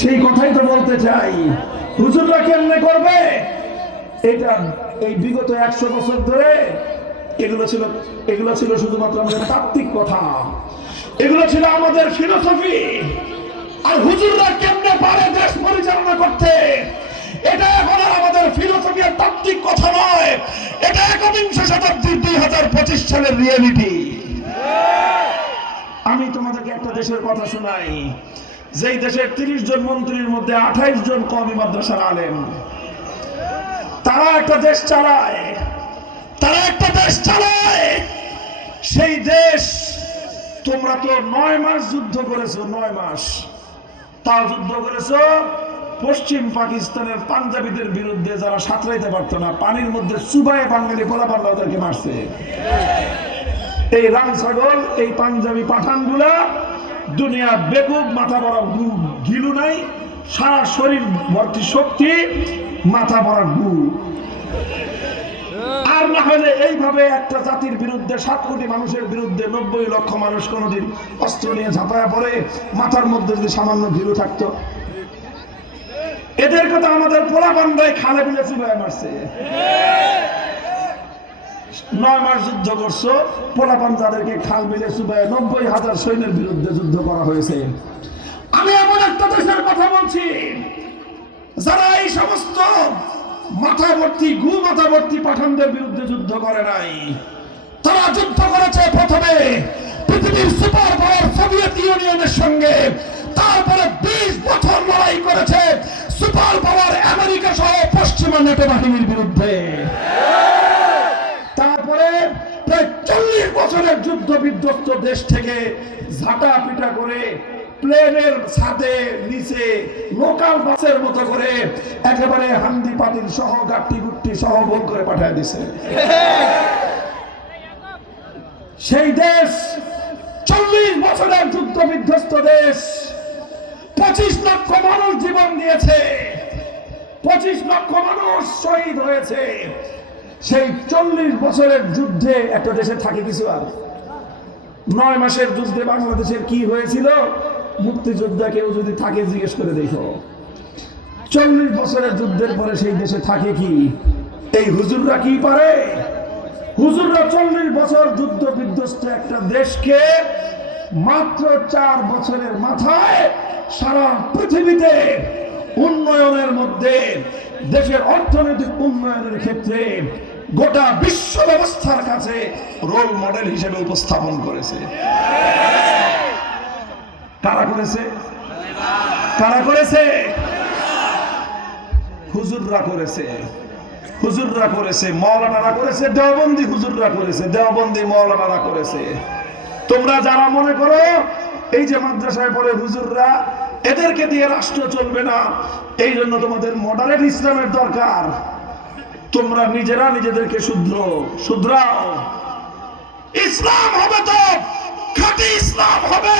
সেই কথাই তো বলতে চাই। হুজুররা কেমনে করবে এটা? এই বিগত 100 বছর ধরে এগুলো ছিল শুধুমাত্র আমাদের তাত্ত্বিক কথা, এগুলো ছিল আমাদের ফিলোসফি। আর হুজুররা কেমনে পারে দেশ পরিচালনা করতে, এটা এখন আমাদের ফিলোসফি আর তাত্ত্বিক কথা নয়, এটা একবিংশ শতাব্দীর 2025 সালের রিয়েলিটি। আমি তোমাদেরকে একটা দেশের কথা শোনাই, যেই দেশের 30 জন মন্ত্রীর মধ্যে 28 জন কওমি মাদ্রাসার আলেম। তারা একটা দেশ চালায়, সেই দেশ। তোমরা তো 9 মাস যুদ্ধ করেছো, 9 মাস তা যুদ্ধ করেছো পশ্চিম পাকিস্তানের পাঞ্জাবিদের বিরুদ্ধে, যারা সাঁতরাইতে পারতো না, পানির মধ্যে চুবায়ে বাঙালি পোলাপানরা ওদেরকে মারছে। এই রাম ছাগল, এই পাঞ্জাবি পাঠানগুলা দুনিয়া বেকুব, মাথা বড় গিলু নাই, সারা শরীর ভর্তি শক্তি, মাথা বড় গু। আর না হলে এইভাবে একটা জাতির বিরুদ্ধে, 7 কোটি মানুষের বিরুদ্ধে 90 লক্ষ মানুষ কোনোদিন অস্ত্র নিয়ে ঝাঁপায়া পড়ে, মাথার মধ্যে যদি সামান্য গিলু থাকতো। এদের কথা আমাদের পোলাপানরাই খালে বিলে চুবায় মারছে। 9 মাস যুদ্ধ করছো, পোলাপান যাদেরকে খাল বিলে চুবায় 90,000 সৈন্যের বিরুদ্ধে যুদ্ধ করা হয়েছে। আমি এমন একটা দেশের কথা বলছি যারা এই সমস্ত মাথা ভর্তি পাঠানদের বিরুদ্ধে যুদ্ধ করে নাই। তারা যুদ্ধ করেছে প্রথমে পৃথিবীর সুপার পাওয়ার সোভিয়েত ইউনিয়নের সঙ্গে, তারপরে 20 বছর লড়াই করেছে সুপার পাওয়ার আমেরিকা সহ পশ্চিমা নেটো বাহিনীর বিরুদ্ধে। তারপরে প্রায় 40 বছরের যুদ্ধ বিধ্বস্ত দেশ থেকে ঝাঁটা পিটা করে প্লেনের ছাদে নিচে লোকাল বাসের মতো করে একেবারে হান্দি পাতিল সহ গাট্টি গুট্টি সহ ভোগ করে পাঠিয়ে দিছে। সেই দেশ 40 বছরের যুদ্ধ বিধ্বস্ত দেশ, 25 লক্ষ মানুষ জীবন দিয়েছে, 25 লক্ষ মানুষ শহীদ হয়েছে। সেই 40 বছরের যুদ্ধে একটা দেশে থাকে কিছু আর 9 মাসের যুদ্ধে বাংলাদেশের কি হয়েছিল? মুক্তিযোদ্ধা কেউ যদি থাকে জিজ্ঞেস করে দেখো। 40 বছরের যুদ্ধের পরে সেই দেশে থাকে কি? এই হুজুররা কি পারে? হুজুররা 40 বছর যুদ্ধ বিধ্বস্ত একটা দেশকে মাত্র 4 বছরের মাথায় সারা পৃথিবীতে উন্নয়নের মধ্যে, দেশের অর্থনৈতিক উন্নয়নের ক্ষেত্রে গোটা বিশ্ব ব্যবস্থার কাছে রোল মডেল হিসেবে উপস্থাপন করেছে। কারা করেছে? কারা করেছে? হুজুররা করেছে। হুজুররা করেছে, মাওলানারা করেছে, দেওবন্দি হুজুররা করেছে, দেওবন্দি মাওলানারা করেছে। তোমরা যারা মনে করো এই যে মাদ্রাসায় পড়ে হুজুররা, এদেরকে দিয়ে রাষ্ট্র চলবে না, এই জন্য তোমাদের মডারেট ইসলামের দরকার, তোমরা নিজেরা নিজেদেরকে শুধরাও। ইসলাম হবে তো খাঁটি ইসলাম হবে,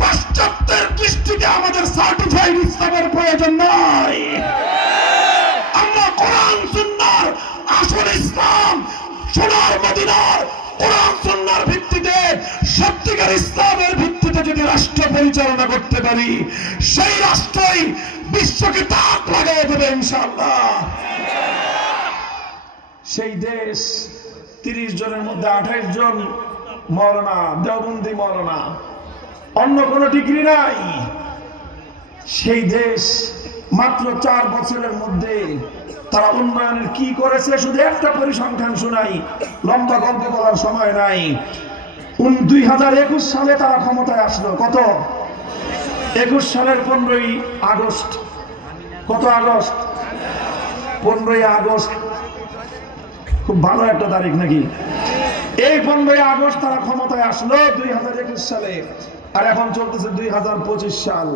পাশ্চাত্যের দৃষ্টিতে আমাদের সার্টিফাইড ইসলামের প্রয়োজন নয়। আমরা কোরআন সুন্নাহর আসল ইসলাম, সোনার মদিনার কোরআন সুন্নাহর ভিত্তিতে, সত্যিকার ইসলামের ভিত্তিতে যদি রাষ্ট্র পরিচালনা করতে পারি, সেই রাষ্ট্রই বিশ্বকে তাক লাগাই দেবে ইনশাআল্লাহ। সেই দেশ 30 জনের মধ্যে 28 জন মাওলানা, দেওবন্দি মাওলানা, অন্য কোনো ডিগ্রি নাই। সেই দেশ মাত্র 4 বছরের মধ্যে তারা উন্নয়নের কি করেছে শুধু একটা পরিসংখ্যান শোনাই, লম্বা গল্প বলার সময় নাই। 2021 সালে তারা ক্ষমতায় আসলো। কত? 21 সালের 15ই আগস্ট। কত আগস্ট? 15ই আগস্ট। খুব ভালো একটা তারিখ নাকি? এই 15ই আগস্ট তারা ক্ষমতায় আসলো 2021 সালে, আর এখন চলতেছে 2025 সাল,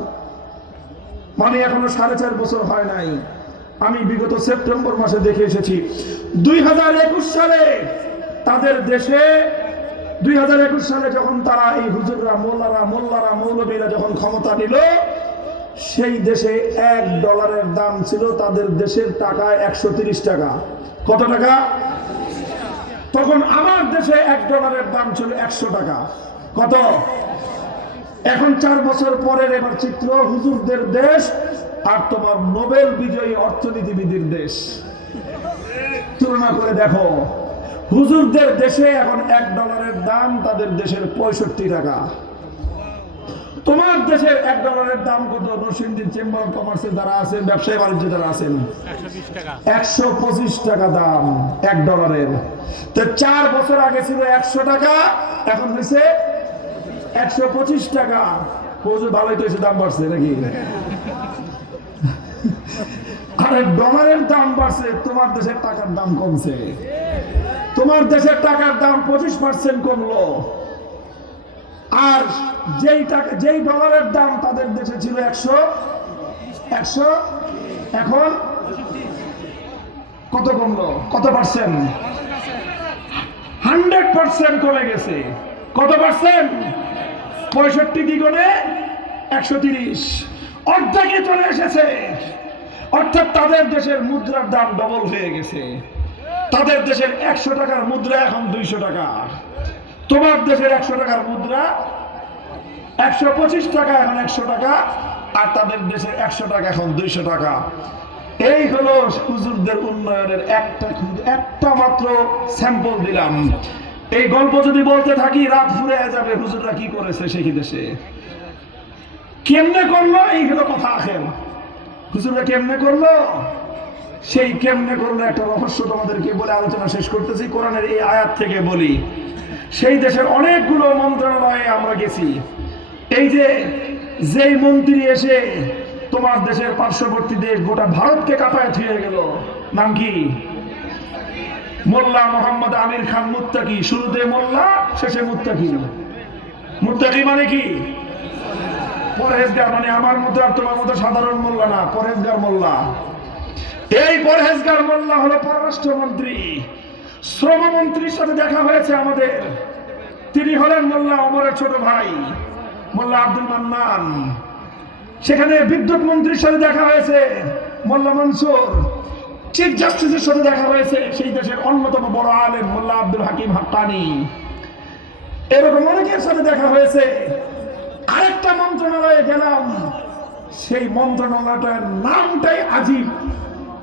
মানে এখনো 4.5 বছর হয় নাই। আমি বিগত সেপ্টেম্বর মাসে দেখে এসেছি 2021 সালে তাদের দেশে, 2021 সালে যখন তারা এই হুজুররা, মোল্লারা মৌলবীরা যখন ক্ষমতা নিল, সেই দেশে $1 দাম ছিল তাদের দেশের টাকায় 130 টাকা। কত টাকা? তখন আমার দেশে $1 দাম ছিল 100 টাকা। কত? এখন 4 বছর পরের এবার চিত্র হুজুরদের দেশ আর তোমার নোবেল বিজয়ী অর্থনীতিবিদের দেশ। তুলনা করে দেখো, হুজুরদের দেশে এখন $1 দাম তাদের দেশের 65 টাকা। তোমার দেশের $1 দাম কত? নরসিংদীর চেম্বার অফ কমার্সে যারা আছেন, ব্যবসায়ী বাণিজ্য যারা আছেন, 125 টাকা দাম $1। তো 4 বছর আগে ছিল 100 টাকা, এখন হয়েছে 125 টাকা। হুজুর ভালোই তো এসে দাম বাড়ছে নাকি? আরে ডলারের দাম বাড়ছে, তোমার দেশের টাকার দাম কমছে। তোমার দেশের টাকার দাম 25% কমলো। আর যেই ডলারের দাম তাদের দেশে ছিল 100, এখন কত কমলো? কত পার্সেন্ট? 100% কমে গেছে। কত পার্সেন্ট? 65 দ্বিগুণে 130, অর্ধেকে চলে এসেছে। অর্থাৎ তাদের দেশের মুদ্রার দাম ডবল হয়ে গেছে। তাদের দেশের 100 টাকার মুদ্রা এখন 200 টাকা। তোমার দেশের 100 টাকার মুদ্রা 125 টাকা, এখন 100 টাকা। আর তাদের দেশের 100 টাকা এখন 200 টাকা। এই হলো হুজুরদের উন্নয়নের একটা মাত্র স্যাম্পল দিলাম। এই গল্প যদি বলতে থাকি রাত ফুরে যাবে। হুজুররা কি করেছে সেই দেশে, কেমনে করলো, এই হলো কথা। আখের হুজুররা কেমনে করলো, সেই কেমনে করলো একটা রহস্য তোমাদেরকে বলে আলোচনা শেষ করতেছি। কোরআনের এই আয়াত থেকে বলি, সেই দেশের অনেকগুলো মন্ত্রণালয়ে আমরা গেছি। এই যেই মন্ত্রী এসে তোমার দেশের পার্শ্ববর্তী দেশ গোটা ভারতকে কাঁপায় থুয়ে গেল, নাম কি? মোল্লা মোহাম্মদ আমির খান মুত্তাকি। শুরুতে মোল্লা, শেষে মুত্তাকি। মুত্তাকি মানে কি? পরহেজগার। মানে আমার মতো আর তোমার মতো সাধারণ মোল্লা না, পরহেজগার মোল্লা। এই পরহেজগার মোল্লা হলো পররাষ্ট্রমন্ত্রী। শ্রমমন্ত্রীর সাথে দেখা হয়েছে আমাদের। তিনি হলেন মোল্লা ওমরের ছোট ভাই, মোল্লা আব্দুল মান্নান। সেখানে বিদ্যুৎ মন্ত্রীর সাথে দেখা হয়েছে, মোল্লা মনসুর। চিফ জাস্টিসের সাথে দেখা হয়েছে সেই দেশের অন্যতম বড় আলেম মোল্লা আব্দুল হাকিম হাক্কানি। এরকম অনেকের সাথে দেখা হয়েছে। আরেকটা মন্ত্রণালয়ে গেলাম, সেই মন্ত্রণালয়টার নামটাই আজীব।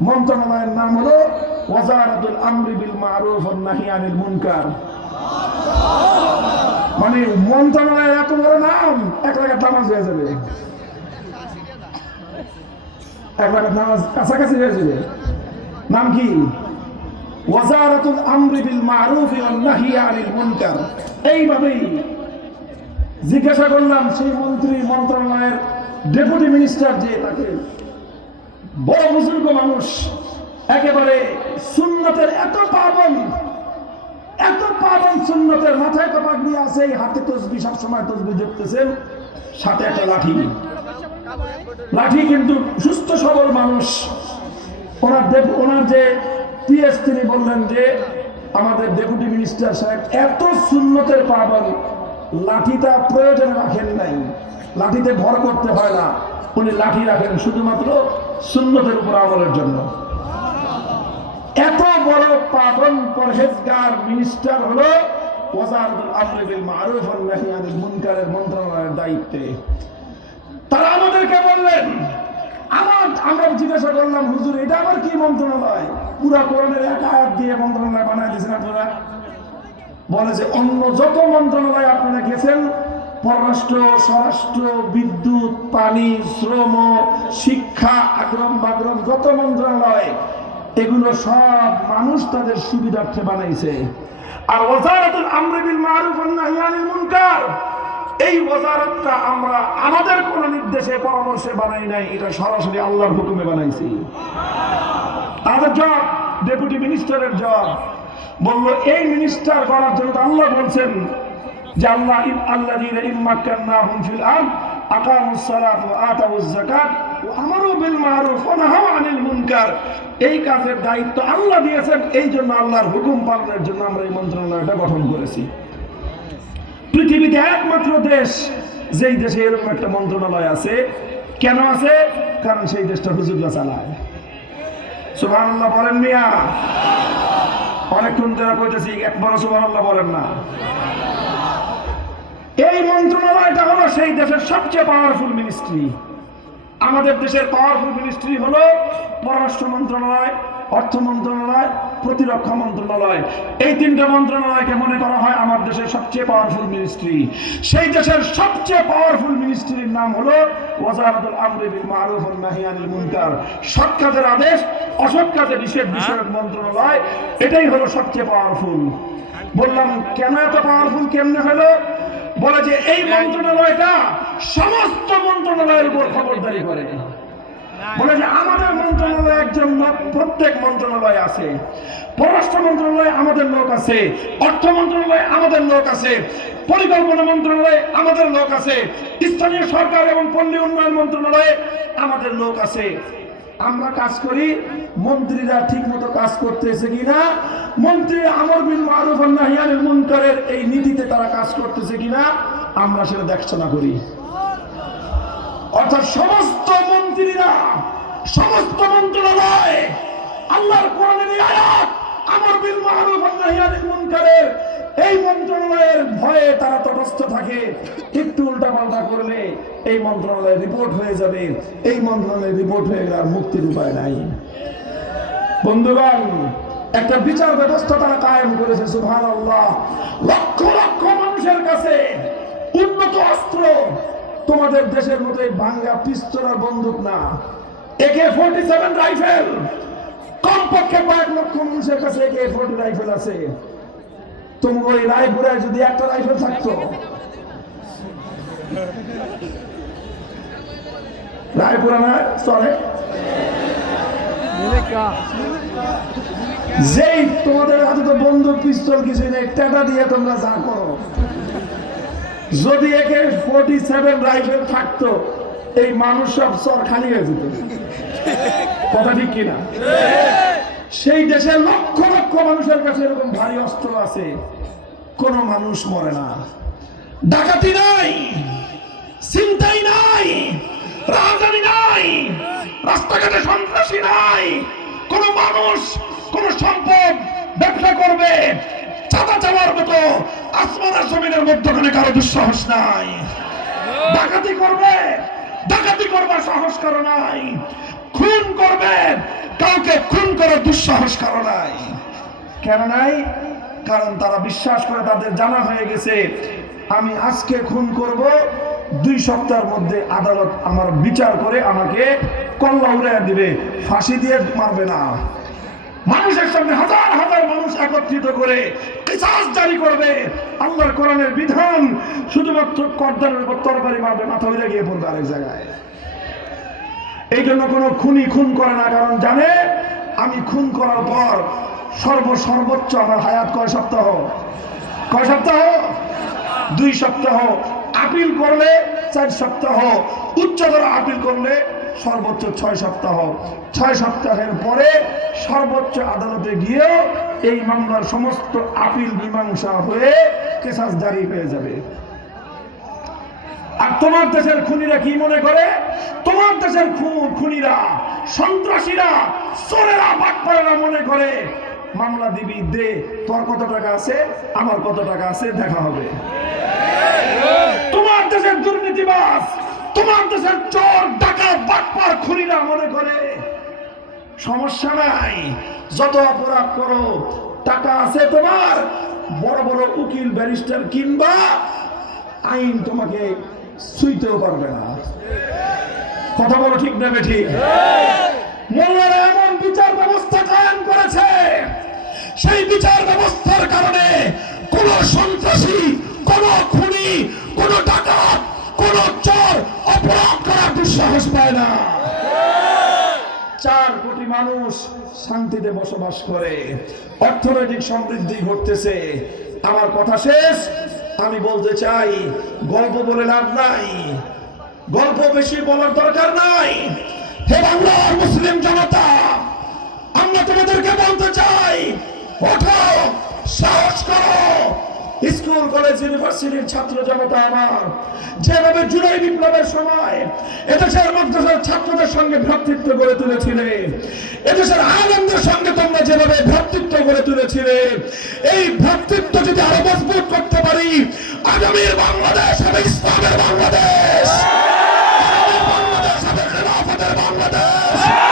মন্ত্রণালয়ের নাম হলো ওয়াজারাতুল আমরি বিল মারুফ ওয়ান নাহি আনিল মুনকার। মানে মন্ত্রণালয়ের এত বড় নাম, 1 রাকাত নামাজ হয়ে যাবে। 1 রাকাত নামাজ কাছাকাছি হয়ে যাবে। নাম কি? ওয়াজারাতুল আমরি বিল মারুফ ওয়ান নাহি আনিল মুনকার। এইভাবেই জিজ্ঞাসা করলাম সেই মন্ত্রণালয়ের ডেপুটি মিনিস্টার, যে তাকে বড় বুজুর্গ মানুষ, একেবারে সুন্নতের এত পাবন সুন্নতের, মাথায় তো পাগড়ি আছে, হাতে তসবিহ, সবসময় তসবিহ জপতেছেন, সাথে একটা লাঠি, কিন্তু সুস্থ সবল মানুষ। ওনার যে পিএস, তিনি বললেন যে আমাদের ডেপুটি মিনিস্টার সাহেব এত সুন্নতের পাবন, লাঠিটা প্রয়োজনে রাখেন নাই। লাঠিতে ভর করতে হয় না, উনি লাঠি রাখেন শুধুমাত্র সুন্নতের উপর আমলের জন্য। এত বড় পাবন পরহেজগার মিনিস্টার হলো ওয়াজারাতুল আমরি বিল মারুফ ওয়ান নাহি আনিল মুনকারের মন্ত্রণালয়ের দায়িত্বে। তারা আমাদেরকে বললেন, আমরা জিজ্ঞাসা করলাম, হুজুর এটা আবার কি মন্ত্রণালয়? পুরা কোরআনের এক আয়াত দিয়ে মন্ত্রণালয় বানায় দিয়েছেন আপনারা। বলে যে অন্য যত মন্ত্রণালয় আপনারা গেছেন, পররাষ্ট্র, স্বরাষ্ট্র, বিদ্যুৎ, পানি, শ্রম, শিক্ষা, আগ্রম বাগ্রম, যত মন্ত্রণালয়, এগুলো সব মানুষ তাদের সুবিধার্থে বানাইছে। আর ওয়াজারাতুল আমরি বিল মারুফ ওয়ান নাহি আনিল মুনকার, এই ওয়াজারাতটা আমরা আমাদের কোন নির্দেশে পরামর্শে বানাই নাই, এটা সরাসরি আল্লাহর হুকুমে বানাইছি। তাদের জব, ডেপুটি মিনিস্টারের জব। বললো এই মিনিস্টার করার জন্য আল্লাহ বলছেন যে আল্লাযীনা ইম্মাক্কান্নাহুম ফিল আরদ আকামুস সালাত ওয়া আতাউজ যাকাত ওয়া আমারু বিল মারুফ ওয়া নাহাউ আনিল মুনকার। এই কাজের দায়িত্ব আল্লাহ দিয়েছেন, এই জন্য আল্লাহর হুকুম পালনের জন্য আমরা এই মন্ত্রণালয়টা গঠন করেছি। পৃথিবীতে একমাত্র দেশ যেই দেশে এরকম একটা মন্ত্রণালয় আছে। কেন আছে? কারণ সেই দেশটা হুজুররা চালায়। সুবহানাল্লাহ বলেন মিয়া। অনেকক্ষণ যারা কইতেছি, একবারও সুবহানাল্লাহ বলেন না। এই মন্ত্রণালয়টা হলো সেই দেশের সবচেয়ে পাওয়ারফুল মিনিস্ট্রি। আমাদের দেশের পাওয়ারফুল মিনিস্ট্রি হলো পররাষ্ট্র মন্ত্রণালয়, অর্থ মন্ত্রণালয়, প্রতিরক্ষা মন্ত্রণালয়। এই তিনটা মন্ত্রণালয়কে মনে করা হয় আমার দেশের সবচেয়ে পাওয়ারফুল মিনিস্ট্রি। সেই দেশের সবচেয়ে পাওয়ারফুল মিনিস্ট্রির নাম হলো ওয়াজারাতুল আমরি বিল মারুফ ওয়ান নাহি আনিল মুনকার। সৎ কাজের আদেশ, অসৎ কাজের নিষেধ বিষয়ক মন্ত্রণালয়, এটাই হলো সবচেয়ে পাওয়ারফুল। বললাম কেন এত পাওয়ারফুল, কেমনে হলো? বলে যে এই মন্ত্রণালয়টা সমস্ত মন্ত্রণালয়ের উপর খবরদারি করে। বলে যে আমাদের মন্ত্রণালয়ে একজন লোক প্রত্যেক মন্ত্রণালয়ে আছে, পররাষ্ট্র মন্ত্রণালয়ে আমাদের লোক আছে, অর্থ মন্ত্রণালয়ে আমাদের লোক আছে, পরিকল্পনা মন্ত্রণালয়ে আমাদের লোক আছে, স্থানীয় সরকার এবং পল্লী উন্নয়ন মন্ত্রণালয়ে আমাদের লোক আছে। আমরা কাজ করি, মন্ত্রীরা ঠিক মতো কাজ করতেছে কিনা, মন্ত্রী আমর বিল মারুফ ওয়ান নাহি আনিল মুনকারের এই নীতিতে তারা কাজ করতেছে কিনা আমরা সেটা দেখছনা করি। অর্থাৎ সমস্ত মন্ত্রীরা, সমস্ত মন্ত্রণালয় আল্লাহর কোরআনের এই আয়াত আমর বিল মারুফ ওয়ান নাহি আনিল মুনকারের এই মন্ত্রণালয়ের ভয়ে তারা তটস্থ থাকে। একটু উল্টাপাল্টা করলে এই মন্ত্রণালয়ে রিপোর্ট হয়ে যাবে, এই মন্ত্রণালয়ে রিপোর্ট হয়ে গেলে আর মুক্তির উপায় নাই। বন্ধুগণ, একটা বিচার ব্যবস্থা তারা কায়েম করেছে, সুবহানাল্লাহ। লক্ষ লক্ষ মানুষের কাছে উন্নত অস্ত্র, তোমাদের দেশের মতো ভাঙ্গা পিস্তল আর বন্দুক না, AK-47 রাইফেল, কমপক্ষে কয়েক লক্ষ মানুষের কাছে AK-40 রাইফেল আছে। তুমি ওই রায়পুরে যদি একটা রাইফেল থাকতো, রায়পুরা না চলে, যেই তোমাদের হাতে তো বন্দুক পিস্তল কিছু নেই, টাকা দিয়ে তোমরা যা করো। যদি AK-47 রাইফেল থাকতো, এই মানুষ সব চর খালি হয়ে যেত। কথা ঠিক কিনা? সেই দেশের লক্ষ লক্ষ মানুষের কাছে এরকম ভারী অস্ত্র আছে, কোন মানুষ মরে না। ডাকাতি নাই, ছিনতাই নাই, রাজধানী নাই, রাস্তাঘাটে সন্ত্রাসী নাই, কোন মানুষ কোন সম্পদ ব্যবসা করবে চাঁদা চাওয়ার মতো আসমান আর জমিনের মধ্যখানে কারো দুঃসাহস নাই। ডাকাতি করবে, ডাকাতি করবার সাহস কারো নাই। খুন করবে, কাউকে খুন করার দুঃসাহস কারো নাই। কেন নাই? কারণ তারা বিশ্বাস করে, তাদের জানা হয়ে গেছে আমি আজকে খুন করব, 2 সপ্তাহের মধ্যে আদালত আমার বিচার করে আমাকে কল্লা উড়াইয়া দিবে, ফাঁসি দিয়ে মারবে না। মানুষের সামনে হাজার হাজার মানুষ একত্রিত করে কিসাস জারি করবে। আল্লাহর কোরআনের বিধান, শুধুমাত্র করদানের উপর তরবারি মারবে, মাথা উড়ে গিয়ে পড়বে আরেক জায়গায়। এই জন্য কোনো খুনি খুন করে না, কারণ জানে আমি খুন করার পর সর্বোচ্চ আমার হায়াত কয় সপ্তাহ? 2 সপ্তাহ। আপিল করলে 4 সপ্তাহ, উচ্চতর আপিল করলে সর্বোচ্চ 6 সপ্তাহ। 6 সপ্তাহের পরে সর্বোচ্চ আদালতে গিয়ে এই মামলার সমস্ত আপিল মীমাংসা হয়ে কেসাস জারি হয়ে যাবে। আর তোমার দেশের খুনিরা কি মনে করে? তোমার দেশের খুনিরা, সন্ত্রাসীরা, চোরেরা, বাটপারেরা মনে করে মামলা দিবি, দে, তোর কত টাকা আছে, আমার কত টাকা আছে, দেখা হবে। তোমার দেশের দুর্নীতিবাজ, তোমার দেশের চোর, ডাকাত, বাটপার, খুনিরা মনে করে সমস্যা নাই, যত অপরাধ করো, টাকা আছে তোমার, বড় বড় উকিল ব্যারিস্টার কিনবা, আইন তোমাকে ছুঁইতেও পারবে না। কথা বলো ঠিক না বেঠিক? মোল্লারা এমন বিচার ব্যবস্থা কায়েম করেছে, সেই বিচার ব্যবস্থার কারণে কোন সন্ত্রাসী, কোন খুনি, কোন ডাকাত, কোন চোর অপরাধ করার দুঃসাহস পায় না। 4 কোটি মানুষ শান্তিতে বসবাস করে, অর্থনৈতিক সমৃদ্ধি ঘটতেছে। আমার কথা শেষ। আমি বলতে চাই, গল্প বলে লাভ নাই, গল্প বেশি বলার দরকার নাই। হে বাংলার মুসলিম জনতা, আমরা তোমাদেরকে বলতে চাই, ওঠো, সাহস করো। স্কুল, কলেজ, ইউনিভার্সিটির ছাত্র জনতা আমার, যেভাবে জুলাই বিপ্লবের সময় এদেশের মাদ্রাসার ছাত্রদের সঙ্গে ভ্রাতৃত্ব গড়ে তুলেছিলে, এদেশের আলেমদের সঙ্গে তোমরা যেভাবে ভ্রাতৃত্ব গড়ে তুলেছিলে, এই ভ্রাতৃত্ব যদি আরো মজবুত করতে পারি, আগামীর বাংলাদেশ হবে ইসলামের বাংলাদেশ, আগামীর বাংলাদেশ হবে খেলাফতের বাংলাদেশ।